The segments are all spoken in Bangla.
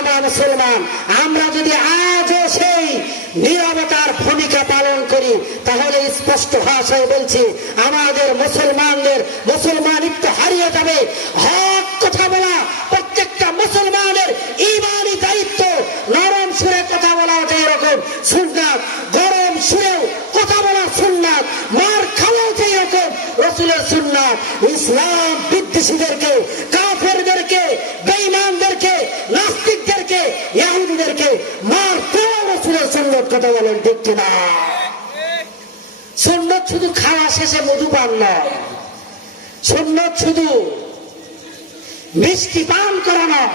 আমরা মুসলমান। আমরা যদি আজও সেই নীরবতার ভূমিকা পালন করি তাহলে স্পষ্ট ভাষায় বলছি আমাদের মুসলমানিত্ব হারিয়ে যাবে। হক কথা বলা প্রত্যেকটা মুসলমানের ঈমানি দায়িত্ব। নরম সুরে কথা বলা যেরকম সুন্নাত, গরম সুরেও কথা বলা সুন্নাত, মার খাওয়াও যেরকম রাসূলের সুন্নাত। ইসলাম বিদ্বেষীদেরকে, কাফেরদেরকে, বেঈমানদেরকে, নাস্তিকদেরকে, ইহুদিদেরকে মারতেও রাসূলের সুন্নাত। কথা বলেন ঠিক কিনা? সুন্নাত শুধু খাওয়া শেষে মধু পান নয়, সুন্নাত শুধু মিষ্টি পান করা নয়,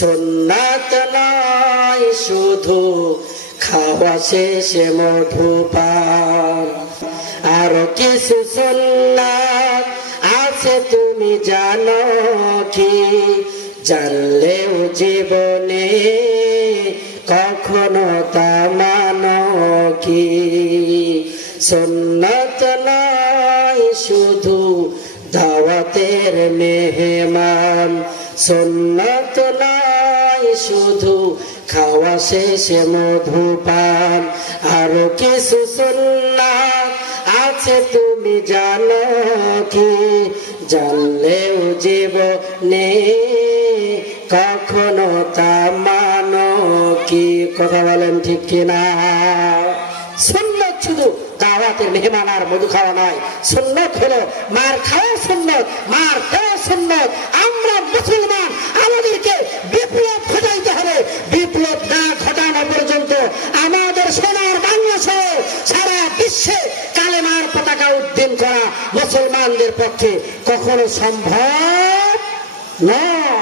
সুন্নাত নয় শুধু খাওয়া শেষে মধু পান। আরো কিছু সুন্নাত আছে তুমি জানো কি? জানলেও জীবনে কখনো তা মানো কি? সুন্নাত নয় শুধু দাওয়াতের মেহমান, সুন্নাত নয় শুধু খাওয়া শেষে মধু পান। আরো কিছু সুন্নাত আছে তুমি জানো কি? জানলেও জীবনে কখনো তা মানো কি? কথা বলেন ঠিক কিনা? সুন্নাত শুধু দাওয়াতের মেহমান আর মধু খাওয়া নয়, সুন্নাত হলো মার খাওয়া সুন্নাত, মার খাওয়া সুন্নাত। আমরা মুসলমান, আমাদেরকে বিপ্লব ঘটাইতে হবে। বিপ্লব না ঘটানো পর্যন্ত আমাদের সোনার বাংলাদেশে সারা বিশ্বে কালেমার পতাকা উড্ডীন করা মুসলমানদের পক্ষে কখনো সম্ভব নয়।